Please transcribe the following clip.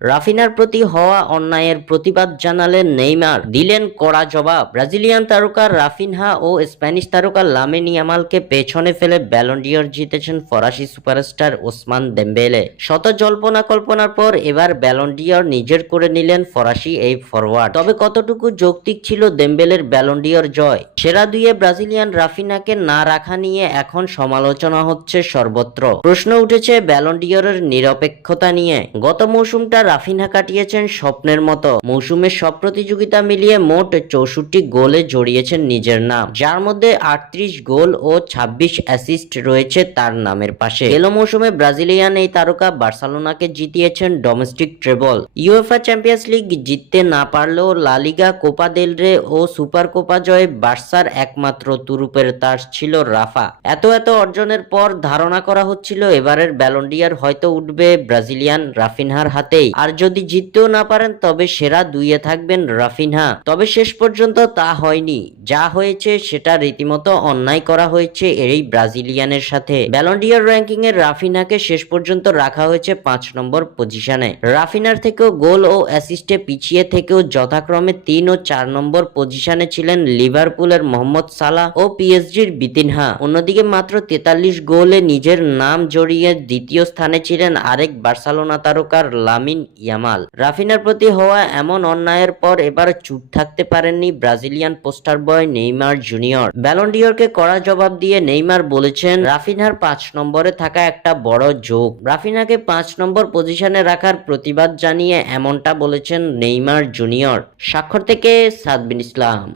রাফিনার প্রতি হওয়া অন্যায়ের প্রতিবাদ জানালেন নেইমার। দিলেন কড়া জবাব। ব্রাজিলিয়ান তারকা রাফিনহা ও স্প্যানিশ তারকা লামিন ইয়ামালকে পেছনে ফেলে ব্যালন্ডিয়র জিতেছেন ফরাসি সুপারস্টার ওসমান দেম্বেলে। শত জল্পনা কল্পনার পর এবার ব্যালন্ডিয়র নিজের করে নিলেন ফরাসি এই ফরওয়ার্ড তবে কতটুকু যৌক্তিক ছিল দেম্বেলের ব্যালন্ডিয়র জয়? সেরা দুইয়ে ব্রাজিলিয়ান রাফিনাকে না রাখা নিয়ে এখন সমালোচনা হচ্ছে সর্বত্র। প্রশ্ন উঠেছে ব্যালন্ডিয়রের নিরপেক্ষতা নিয়ে। গত মৌসুমটা রাফিনহা কাটিয়েছেন স্বপ্নের মতো। মৌসুমের সব প্রতিযোগিতা মিলিয়ে মোট চৌষট্টি গোলে জড়িয়েছেন নিজের নাম। যার মধ্যে আটত্রিশ গোল ও ছাব্বিশ অ্যাসিস্ট রয়েছে তার নামের পাশে। গেল মৌসুমে ব্রাজিলিয়ান এই তারকা বার্সেলোনাকে জিতিয়েছেন domestic treble. UEFA Champions League জিততে না পারলেও লালিগা কোপা দেল রে ও সুপার কোপা জয়ে বার্সার একমাত্র তুরুপের তাস ছিল রাফা। এত এত অর্জনের পর ধারণা করা হচ্ছিল এবারের ব্যালন্ডিয়ার হয়তো উঠবে ব্রাজিলিয়ান রাফিনহার হাতেই। আর যদি জিততেও না পারেন, তবে সেরা দুইয়ে থাকবেন রাফিনহা তবে শেষ পর্যন্ত তা হয়নি। যা হয়েছে, সেটা রীতিমতো অন্যায় করা হয়েছে এই ব্রাজিলিয়ানের সাথে। ব্যালন্ডিয়ার র্যাঙ্কিং এর রাফিনাকে শেষ পর্যন্ত রাখা হয়েছে পাঁচ নম্বর পজিশনে। রাফিনার থেকেও গোল ও অ্যাসিস্টে পিছিয়ে থেকেও যথাক্রমে তিন ও চার নম্বর পজিশনে ছিলেন লিভারপুলের মোহাম্মদ সালাহ ও পিএসজির বিতিনহা অন্যদিকে মাত্র তেতাল্লিশ গোলে নিজের নাম জড়িয়ে দ্বিতীয় স্থানে ছিলেন আরেক বার্সেলোনা তারকার লামিন ইয়ামাল। রাফিনার প্রতি হওয়া এমন অন্যায়ের পর এবার চুপ থাকতে পারেননি Brazilian poster boy Neymar junior. ব্যালন্ডিয়রকে কড়া জবাব দিয়ে নেইমার বলেছেন, রাফিনার পাঁচ নম্বরে থাকা একটা বড় যোগ রাফিনাকে পাঁচ নম্বর পজিশনে রাখার প্রতিবাদ জানিয়ে এমনটা বলেছেন নেইমার জুনিয়র। স্বাক্ষর থেকে সাদবিন ইসলাম।